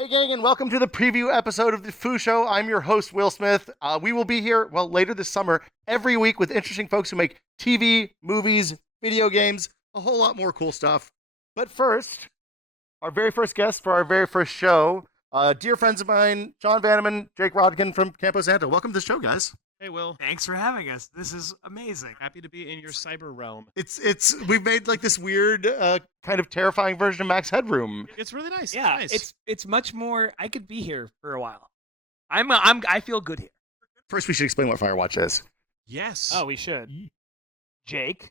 Hey gang, and welcome to the preview episode of the FOO Show. I'm your host, Will Smith. We will be here, later this summer, every week with interesting folks who make TV, movies, video games, a whole lot more cool stuff. But first, our very first guest for our very first show, dear friends of mine, John Vanneman, Jake Rodkin from Campo Santo. Welcome to the show, guys. Hey, Will. Thanks for having us. This is amazing. Happy to be in your cyber realm. We've made like this weird, kind of terrifying version of Max Headroom. It's really nice. Yeah, nice. it's much more. I could be here for a while. I feel good here. First, we should explain what Firewatch is. Yes. Oh, we should. Jake.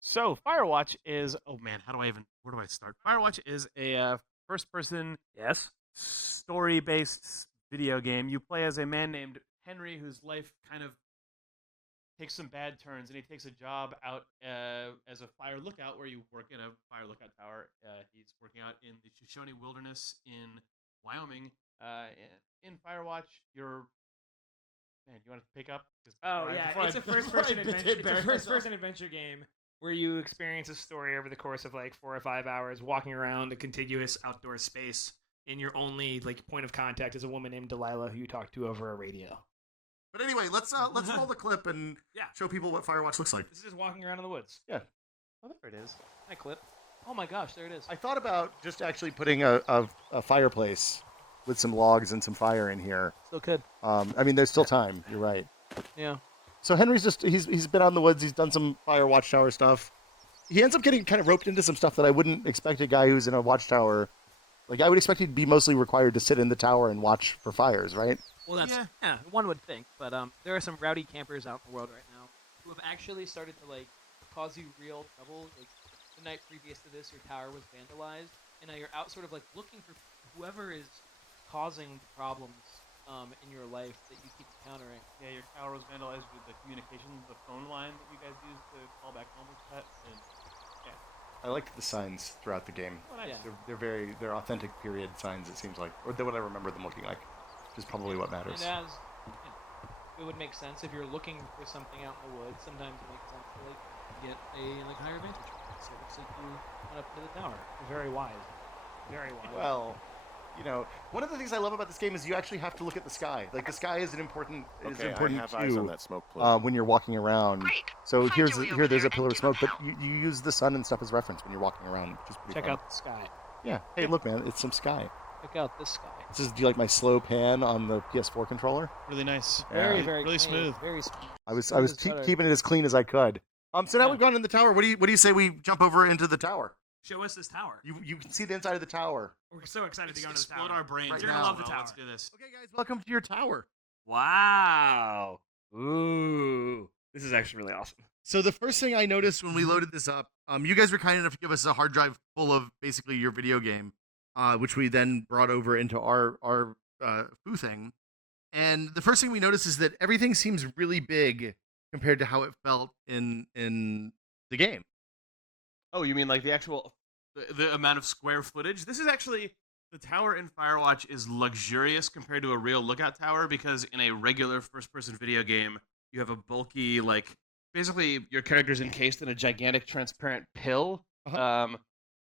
So, Firewatch is... Oh, man, where do I start? Firewatch is a first-person Yes. story-based video game. You play as a man named Henry, whose life kind of takes some bad turns, and he takes a job out as a fire lookout, where you work in a fire lookout tower. He's working out in the Shoshone Wilderness in Wyoming. In Firewatch, you're... Man, you want to pick up? It's a first-person adventure. It's a first-person adventure game where you experience a story over the course of like 4 or 5 hours, walking around a contiguous outdoor space. And your only point of contact is a woman named Delilah who you talk to over a radio. But anyway, let's roll the clip and show people what Firewatch looks like. This is just walking around in the woods. Yeah. Oh, there it is. Hi, clip. Oh my gosh, there it is. I thought about just actually putting a fireplace with some logs and some fire in here. Still could. There's still time. You're right. Yeah. So Henry's he's been out in the woods. He's done some Firewatch Tower stuff. He ends up getting kind of roped into some stuff that I wouldn't expect a guy who's in a watchtower. Like, I would expect he'd be mostly required to sit in the tower and watch for fires, right? Well, one would think, but there are some rowdy campers out in the world right now who have actually started to cause you real trouble. Like the night previous to this, your tower was vandalized, and now you're out sort of looking for whoever is causing problems in your life that you keep encountering. Yeah, your tower was vandalized with the phone line that you guys use to call back home with that, and I liked the signs throughout the game. Oh, nice. Yeah. They're authentic period signs, it seems like, or what I remember them looking like, which is probably what matters. And it would make sense if you're looking for something out in the woods. Sometimes it makes sense to get a higher vantage point. So it looks like you went up to the tower. Very wise. Very wise. Well, one of the things I love about this game is you actually have to look at the sky. Like, the sky is an important I have eyes on that smoke when you're walking around. Great. So Find here your way there's a over pillar there of smoke, and but give you use the sun and stuff as reference when you're walking around, which is pretty Check fun. out the sky. Yeah. Hey, look, man, it's some sky. Check out this sky. Do you like my slow pan on the PS4 controller? Really nice. Very, Yeah. very really clean, smooth. Very smooth. I was Smooth as keeping it as clean as I could. So now Yeah. we've gone in the tower. What do you say we jump over into the tower? Show us this tower. You can see the inside of the tower. We're so excited to go into the tower. Explode our brains. Right You're gonna now. love the tower. Let's do this. Okay, guys, welcome to your tower. Wow. Ooh. This is actually really awesome. So the first thing I noticed when we loaded this up, you guys were kind enough to give us a hard drive full of basically your video game, which we then brought over into our FOO thing. And the first thing we noticed is that everything seems really big compared to how it felt in the game. Oh, you mean like the actual the amount of square footage? This is actually the tower in Firewatch is luxurious compared to a real lookout tower, because in a regular first-person video game, you have a bulky, basically your character's encased in a gigantic transparent pill. Uh-huh.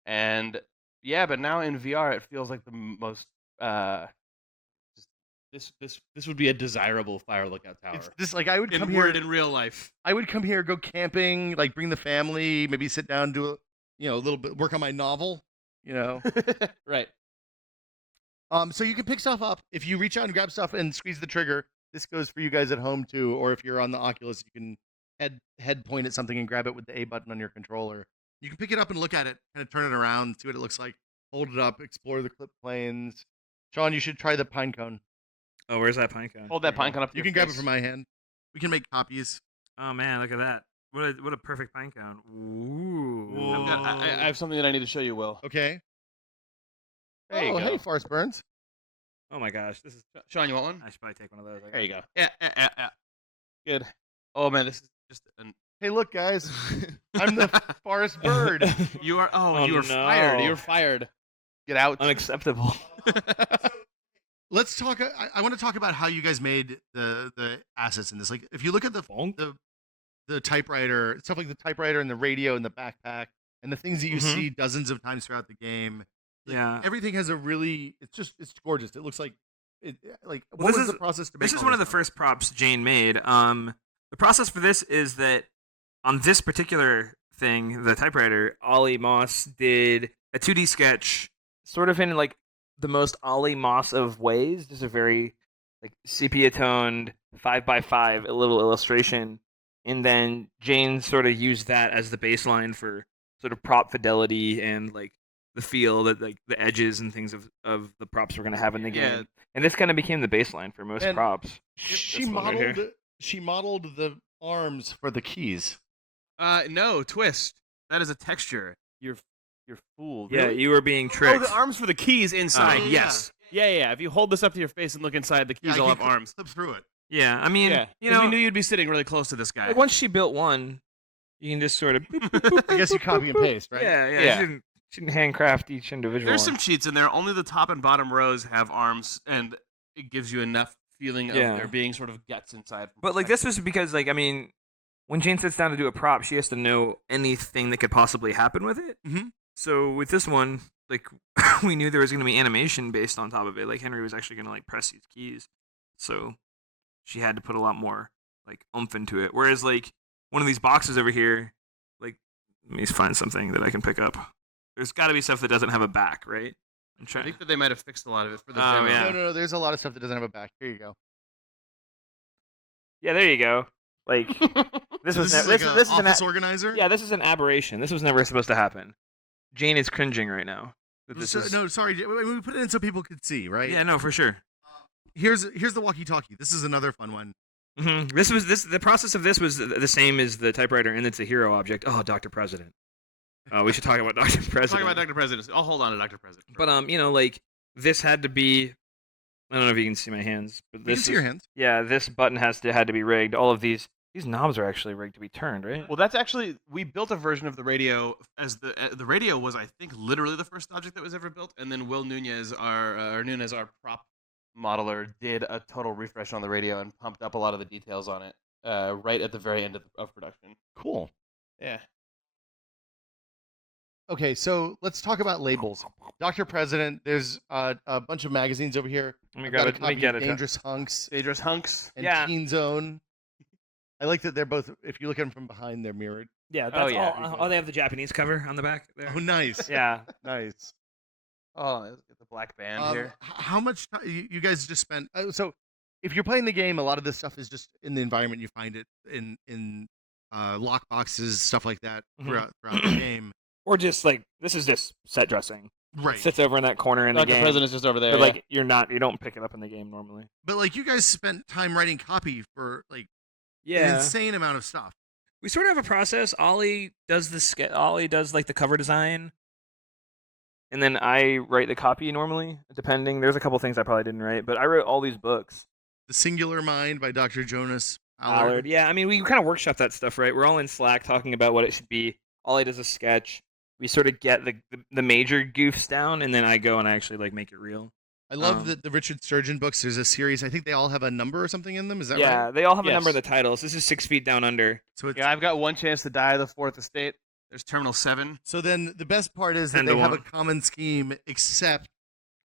But now in VR it feels like the most this would be a desirable fire lookout tower. It's this I would come in here in real life. I would come here, go camping, bring the family, maybe sit down, do a little bit, work on my novel, Right. So you can pick stuff up if you reach out and grab stuff and squeeze the trigger. This goes for you guys at home too, or if you're on the Oculus, you can head point at something and grab it with the A button on your controller. You can pick it up and look at it, kind of turn it around, see what it looks like, hold it up, explore the clip planes. Sean, you should try the pine cone. Oh, where's that pine cone? Hold that pine cone up to You your can grab it face. from my hand. We can make copies. Oh man, look at that! What a perfect pine cone. Ooh. I have something that I need to show you, Will. Okay. There you go. Hey, Forrest Burns. Oh my gosh, this is. Sean, you want one? I should probably take one of those. There you go. Yeah. Good. Oh man, this is just Hey, look, guys. I'm the Forrest Bird. you are. Oh, you no. were fired. You were fired. Get out. Unacceptable. Let's talk. I want to talk about how you guys made the assets in this. If you look at the typewriter, stuff like the typewriter and the radio and the backpack and the things that you see dozens of times throughout the game, Yeah. Everything has a really. It's gorgeous. It looks like it. Like Well, what was the process to make? This is one of the first props Jane made. The process for this is that on this particular thing, the typewriter, Ollie Moss did a 2D sketch, sort of in like the most Ollie Moss of ways. Just a very like sepia toned 5x5, a little illustration, and then Jane sort of used that as the baseline for sort of prop fidelity and like the feel that like the edges and things of the props we're gonna have in the game. And this kind of became the baseline for most props. She modeled the arms for the keys. No, twist. That is a texture. You're fooled. Yeah, Really? you were being tricked. Oh, the arms for the keys inside. Oh, yes. Yeah. If you hold this up to your face and look inside, the keys all have arms. Flip through it. Yeah, I mean, you know, we knew you'd be sitting really close to this guy. like once she built one, you can just sort of. I guess you copy and paste, right? Yeah. She didn't handcraft each individual. There's one. some cheats in there. Only the top and bottom rows have arms, and it gives you enough feeling of there being sort of guts inside. But like this was because like I mean, when Jane sits down to do a prop, she has to know anything that could possibly happen with it. Mm-hmm. So with this one, like we knew there was going to be animation based on top of it. Like Henry was actually going to like press these keys, so she had to put a lot more like oomph into it. Whereas like one of these boxes over here, like let me find something that I can pick up. There's got to be stuff that doesn't have a back, right? I'm I trying. think that they might have fixed a lot of it for the Oh, demo. yeah. No. There's a lot of stuff that doesn't have a back. Here you go. Yeah, there you go. Like this was this is an office organizer. Yeah, this is an aberration. This was never supposed to happen. Jane is cringing right now. No, sorry. We put it in so people could see, right? Yeah, no, for sure. Here's the walkie-talkie. This is another fun one. Mm-hmm. The process of this was the same as the typewriter, and it's a hero object. Oh, Dr. President. We should talk about Dr. President. Talk about Dr. President. I'll hold on to Dr. President. But you know, like this had to be. I don't know if you can see my hands, but You can see your hands. Yeah, this button had to be rigged. All of these knobs are actually rigged to be turned, right? Well, that's actually we built a version of the radio as the radio was I think literally the first object that was ever built, and then Will Nunez, our prop modeler, did a total refresh on the radio and pumped up a lot of the details on it right at the very end of production. Cool. Yeah. Okay, so let's talk about labels. Dr. President, there's a bunch of magazines over here. Let me I've grab got a it. Let me copy get of it. Dangerous Hunks Dangerous Hunks. and Yeah. Teen Zone. I like that they're both, if you look at them from behind, they're mirrored. Yeah, Oh, that's yeah. all. They have the Japanese cover on the back there. Oh, nice. Yeah. Nice. Oh, let's get the black band here. How much time you guys just spent? So, if you're playing the game, a lot of this stuff is just in the environment. You find it in lock boxes, stuff like that throughout the game. Or just like this is just set dressing. Right. It sits over in that corner in the Dr. game. President's just over there. But yeah. like you don't pick it up in the game normally. But like you guys spent time writing copy for like an Yeah. insane amount of stuff. We sort of have a process. Ollie does like the cover design. And then I write the copy normally, depending. There's a couple things I probably didn't write, but I wrote all these books. The Singular Mind by Dr. Jonas Allard. Yeah, I mean, we kind of workshop that stuff, right? We're all in Slack talking about what it should be. Ollie does a sketch. We sort of get the major goofs down, and then I go and I actually like make it real. I love the Richard Sturgeon books. There's a series. I think they all have a number or something in them. Is that right? Yeah, they all have a Yes. number of the titles. This is 6 Feet Down Under. So it's, Yeah, I've got One Chance to Die, The Fourth Estate. There's Terminal 7. so then the best part is that 10 to they have a 1. common scheme, except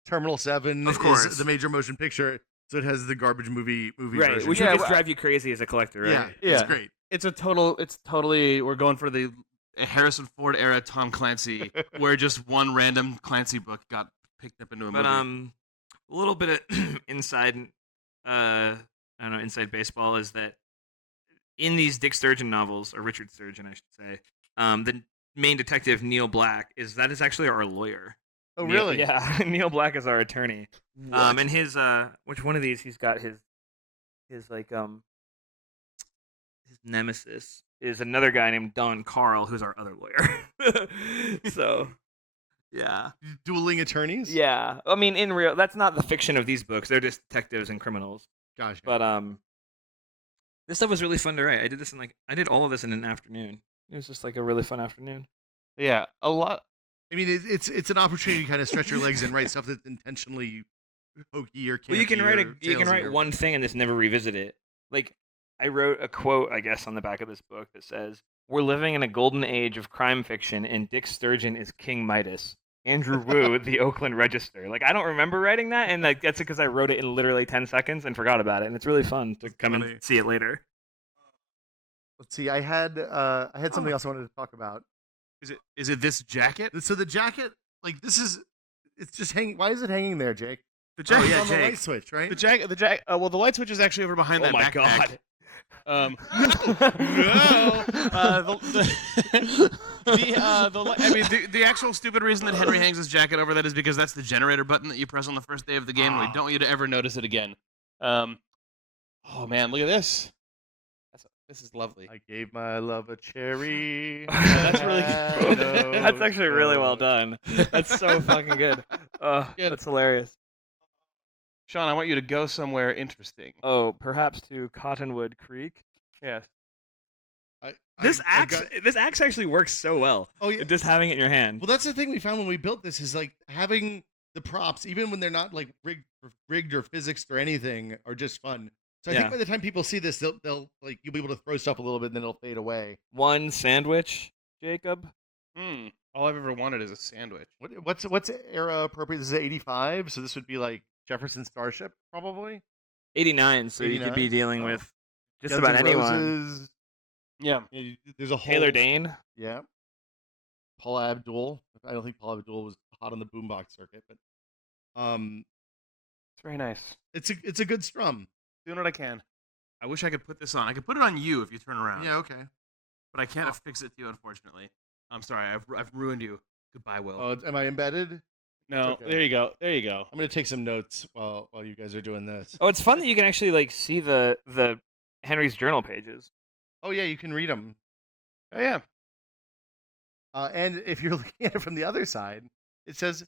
Terminal 7 Of course. is the major motion picture. So it has the garbage movie Right, version. which Yeah, would well, drive you crazy as a collector, right? Yeah, Yeah. it's great. It's totally, we're going for the Harrison Ford era Tom Clancy, where just one random Clancy book got picked up into a But movie. a little bit of inside, I don't know, inside baseball is that in these Dick Sturgeon novels, or Richard Sturgeon, I should say, the main detective Neil Black is actually our lawyer. Oh, Neil- really? Yeah, Neil Black is our attorney. What? And his which one of these he's got his like his nemesis is another guy named Don Carl, who's our other lawyer. So, yeah. Dueling attorneys? Yeah, I mean, in real, that's not the fiction of these books. They're just detectives and criminals. Gosh. But this stuff was really fun to write. I did all of this in an afternoon. It was just like a really fun afternoon. Yeah, a lot. I mean, it's an opportunity to kind of stretch your legs and write stuff that's intentionally hokey or campy. Well, you can write or you can salesy write or- one thing and just never revisit it. Like I wrote a quote, I guess, on the back of this book that says, "We're living in a golden age of crime fiction, and Dick Sturgeon is King Midas." Andrew Wu, the Oakland Register. Like, I don't remember writing that, and like that's because I wrote it in literally 10 seconds and forgot about it. And it's really fun to come and see it later. Let's see. I had something else I wanted to talk about. Is it this jacket? So the jacket, like this is, it's just hanging. Why is it hanging there, Jake? The jacket, on the light switch, right? The jacket. Well, the light switch is actually over behind that my backpack. God. The actual stupid reason that Henry hangs his jacket over that is because that's the generator button that you press on the first day of the game, and we don't want you to ever notice it again. Oh man, look at this. This is lovely. I gave my love a cherry. That's really good. That's actually really well done. That's so fucking good. That's hilarious. Sean, I want you to go somewhere interesting. Oh, perhaps to Cottonwood Creek. Yes. This axe actually works so well. Oh yeah, just having it in your hand. Well, that's the thing we found when we built this is like having the props, even when they're not like rigged or physicsed or anything, are just fun. So I think by the time people see this, they'll like you'll be able to throw stuff a little bit and then it'll fade away. One sandwich, Jacob. All I've ever wanted is a sandwich. What's era appropriate? This is 85, so this would be like Jefferson Starship, probably. 89, so 89? You could be dealing with just Guns about N' anyone. Roses. Yeah. There's a whole Taylor Dane. Yeah. Paula Abdul. I don't think Paula Abdul was hot on the boombox circuit, but it's very nice. It's a good strum. Doing what I can. I wish I could put this on. I could put it on you if you turn around. Yeah, okay. But I can't affix it to you, unfortunately. I'm sorry. I've ruined you. Goodbye, Will. Oh, am I embedded? No. Okay. There you go. There you go. I'm gonna take some notes while you guys are doing this. Oh, it's fun that you can actually like see the Henry's journal pages. Oh yeah, you can read them. Oh yeah. And if you're looking at it from the other side, it says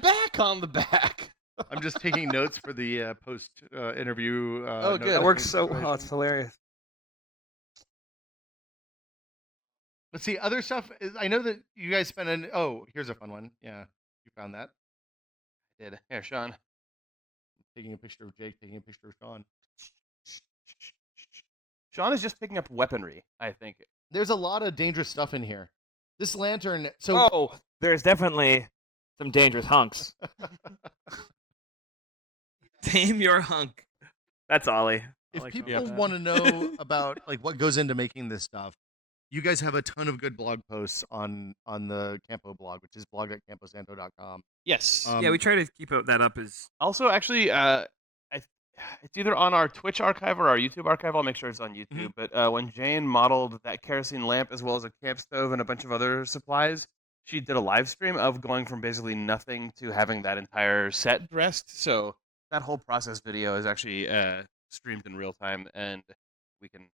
back on the back. I'm just taking notes for the post interview. Good. It works so well. It's hilarious. Let's see. Other stuff is, I know that you guys spent here's a fun one. Yeah, you found that. I did. Here, Sean. Taking a picture of Jake, taking a picture of Sean. Sean is just picking up weaponry, I think. There's a lot of dangerous stuff in here. This lantern. There's definitely some dangerous hunks. Tame your hunk. That's Ollie. If people want to know about like what goes into making this stuff, you guys have a ton of good blog posts on the Campo blog, which is blog.camposanto.com. Yes. We try to keep that up as. Also, actually, it's either on our Twitch archive or our YouTube archive. I'll make sure it's on YouTube. Mm-hmm. But when Jane modeled that kerosene lamp as well as a camp stove and a bunch of other supplies, she did a live stream of going from basically nothing to having that entire set dressed. So that whole process video is actually streamed in real time, and we can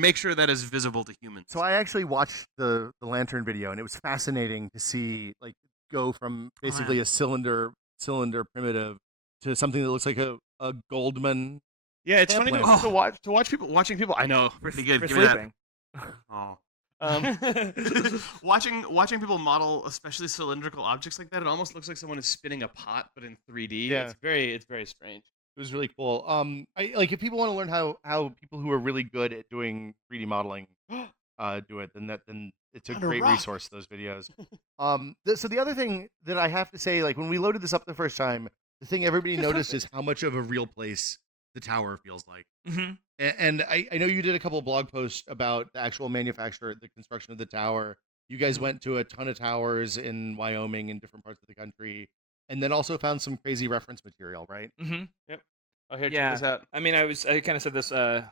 make sure that is visible to humans. So I actually watched the lantern video, and it was fascinating to see like go from basically a cylinder primitive to something that looks like a Goldman. Yeah, it's funny to watch people. I know, pretty good. Give me that. Oh. Watching people model, especially cylindrical objects like that, it almost looks like someone is spinning a pot, but in 3D. Yeah. It's very strange. It was really cool. If people want to learn how people who are really good at doing 3D modeling do it, then it's a great resource. Those videos. So the other thing that I have to say, like when we loaded this up the first time, the thing everybody noticed is how much of a real place the tower feels like. Mm-hmm. And I know you did a couple of blog posts about the actual manufacture, the construction of the tower. You guys went to a ton of towers in Wyoming and different parts of the country, and then also found some crazy reference material, right? Mm-hmm. Yep. Oh, here, check this out. I mean, I kind of said this. I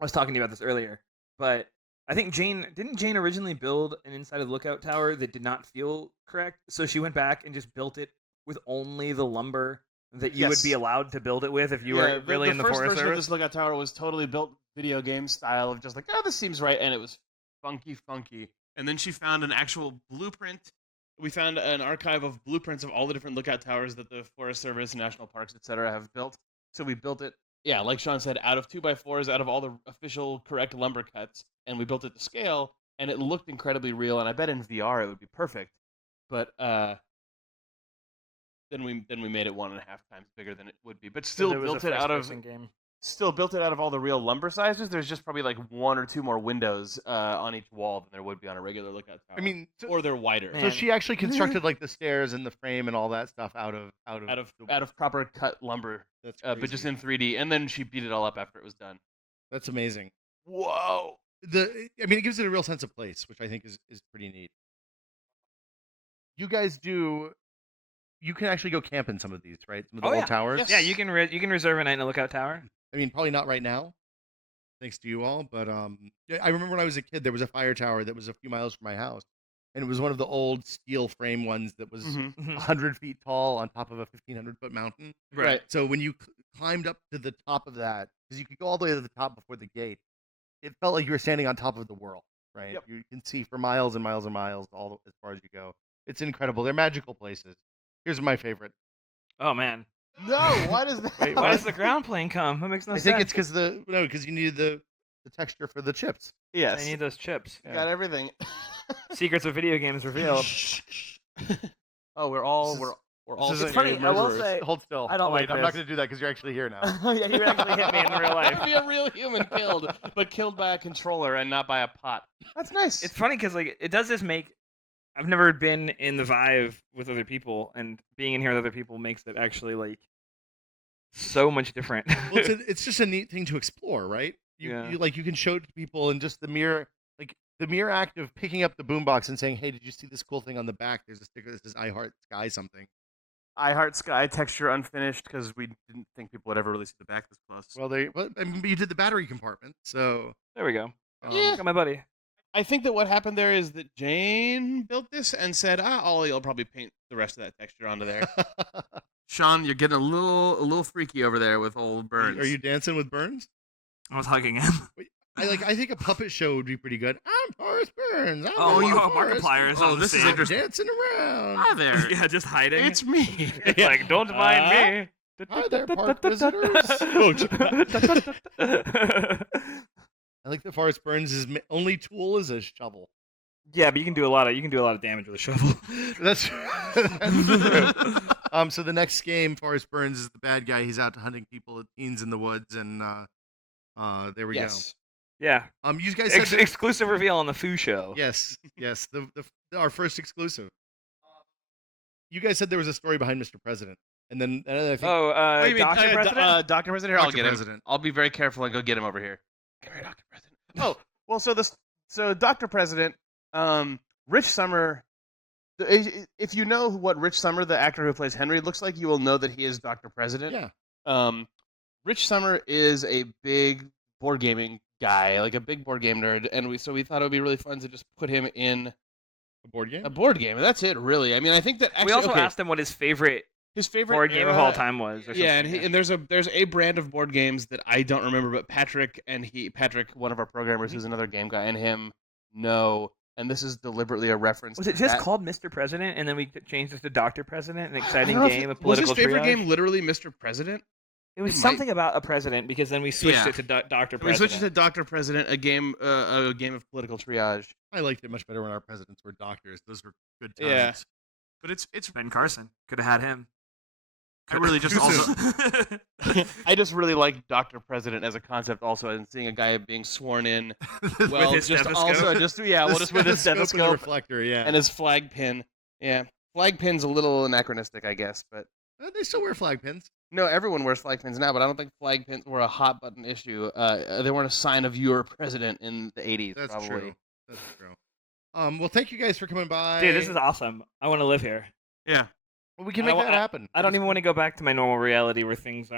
was talking to you about this earlier, but I think didn't Jane originally build an inside of the lookout tower that did not feel correct, so she went back and just built it with only the lumber that you would be allowed to build it with if you were really in the Forest Service. The first version of this lookout tower was totally built video game style of just like, this seems right, and it was funky. And then she found an actual blueprint. We found an archive of blueprints of all the different lookout towers that the Forest Service, national parks, etc. have built. So we built it, like Sean said, out of 2x4s, out of all the official correct lumber cuts, and we built it to scale, and it looked incredibly real, and I bet in VR it would be perfect. But then we made it 1.5 times bigger than it would be, but still built it out of. Game. still built it out of all the real lumber sizes. There's just probably like 1 or 2 more windows on each wall than there would be on a regular lookout tower. I mean, or they're wider. so she actually constructed like the stairs and the frame and all that stuff out of Proper cut lumber, That's but just in 3D. And then she beat it all up after it was done. That's amazing. Whoa! It gives it a real sense of place, which I think is pretty neat. You guys do. You can actually go camp in some of these, right? Some of the old towers. Yes. Yeah, you can reserve a night in a lookout tower. I mean, probably not right now, thanks to you all. But I remember when I was a kid, there was a fire tower that was a few miles from my house, and it was one of the old steel frame ones that was 100 feet tall on top of a 1,500-foot mountain. Right. So when you climbed up to the top of that, because you could go all the way to the top before the gate, it felt like you were standing on top of the world. Right. Yep. You can see for miles and miles and miles as far as you go. It's incredible. They're magical places. Here's my favorite. Oh man. No, why does that? Wait, Why does the ground plane come? That makes no I sense. think it's because you needed the texture for the chips. Yes. I need those chips. Got everything. Secrets of video games revealed. Oh, we're all This is It's funny. I will say, Hold still. I don't wait, like I'm not this. going to do that because you're actually here now. yeah, you actually hit me in real life. be a real human killed, but killed by a controller and not by a pot. That's nice. It's funny because like it does this make. I've never been in the Vive with other people, and being in here with other people makes it actually like so much different. Well, it's just a neat thing to explore, right? You can show it to people, and just the mere act of picking up the boombox and saying, "Hey, did you see this cool thing on the back? There's a sticker that says I Heart Sky something." I Heart Sky texture unfinished because we didn't think people would ever really see the back this close. Well, you did the battery compartment, so There we go. Yeah. Got my buddy. I think that what happened there is that Jane built this and said, Ollie will probably paint the rest of that texture onto there. Sean, you're getting a little freaky over there with old Burns. Are you dancing with Burns? I was hugging him. I think a puppet show would be pretty good. I'm Forrest Burns. Oh, you are are Markiplier's on the this is stage. interesting. dancing around. Hi there. Yeah, just hiding. It's me. It's like, don't mind me. Hi there, park visitors. I like that Forrest Burns' only tool is a shovel. Yeah, but you can do a lot of damage with a shovel. That's true. So the next game, Forrest Burns is the bad guy. He's out hunting people, teens in the woods, and there we go. Yeah. You guys said exclusive reveal on the FOO Show. Yes. Our first exclusive. You guys said there was a story behind Mr. President, and then I think Dr. President? Dr. President? Here, I'll Dr. get him. President. I'll be very careful and go get him over here. Come here, Dr. President. Oh, well, so Dr. President, Rich Sommer. If you know what Rich Sommer, the actor who plays Henry, looks like, you will know that he is Dr. President. Yeah. Rich Sommer is a big board gaming guy, like a big board game nerd, and we thought it would be really fun to just put him in A board game? a board game, and that's it, really. I mean, I think that actually, We also asked him what his favorite board game of all time was. Or Yeah, something. and there's a brand of board games that I don't remember, but Patrick, one of our programmers, who's another game guy, and him know. And this is deliberately a reference. Was it just called Mr. President, and then we changed it to Dr. President, an exciting I don't know game if- of political Was his favorite triage? game literally Mr. President? It was It might- something about a president, because then we switched Yeah. it to Dr. President. We switched it to Dr. President, a game of political triage. I liked it much better when our presidents were doctors. Those were good times. Yeah. But it's Ben Carson. Could have had him. I really just also I just really like Dr. President as a concept also, and seeing a guy being sworn in. Well, his just stethoscope? also just with his stethoscope and the stethoscope reflector, yeah. and his flag pin. Yeah, flag pin's a little anachronistic, I guess, but They still wear flag pins. no, everyone wears flag pins now. But I don't think flag pins were a hot button issue. They weren't a sign of your president in the '80s. That's probably. true. That's true. Well, thank you guys for coming by. Dude, this is awesome. I want to live here. yeah. Well, we can make that happen. I don't even want to go back to my normal reality where things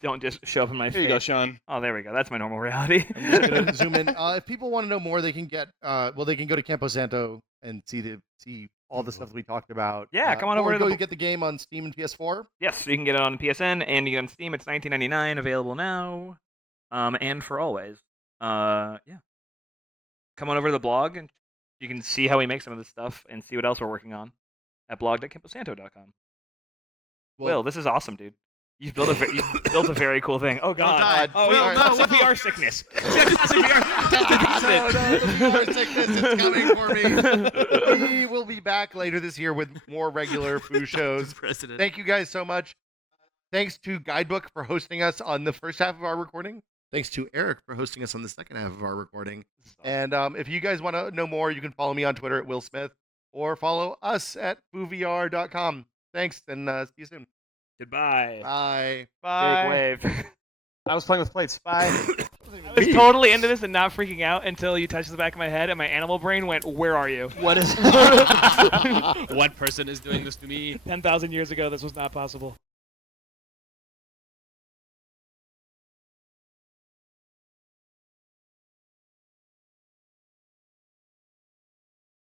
don't just show up in my Here face. you go, Sean. Oh, there we go. That's my normal reality. I'm just gonna zoom in. If people want to know more, they can get. They can go to Campo Santo and see all the stuff that we talked about. Yeah, come on over or to go the- get the game on Steam and PS4. Yes, so you can get it on PSN and you get it on Steam. It's $19.99, available now, and for always. Yeah. Come on over to the blog and you can see how we make some of this stuff and see what else we're working on at blog.camposanto.com. Will, this is awesome, dude. You've built a very cool thing. Oh God! Oh, Will, that's no, a VR sickness. That's a No, the VR sickness is coming for me. We will be back later this year with more regular FOO shows. President. Thank you guys so much. Thanks to Guidebook for hosting us on the first half of our recording. Thanks to Eric for hosting us on the second half of our recording. And if you guys want to know more, you can follow me on Twitter at Will Smith or follow us at FOOVR.com. Thanks, and see you soon. Goodbye. Bye. Bye. Jake Wave. I was playing with plates. Bye. I was totally into this and not freaking out until you touched the back of my head and my animal brain went, "Where are you?" What is? What person is doing this to me? 10,000 years ago, this was not possible.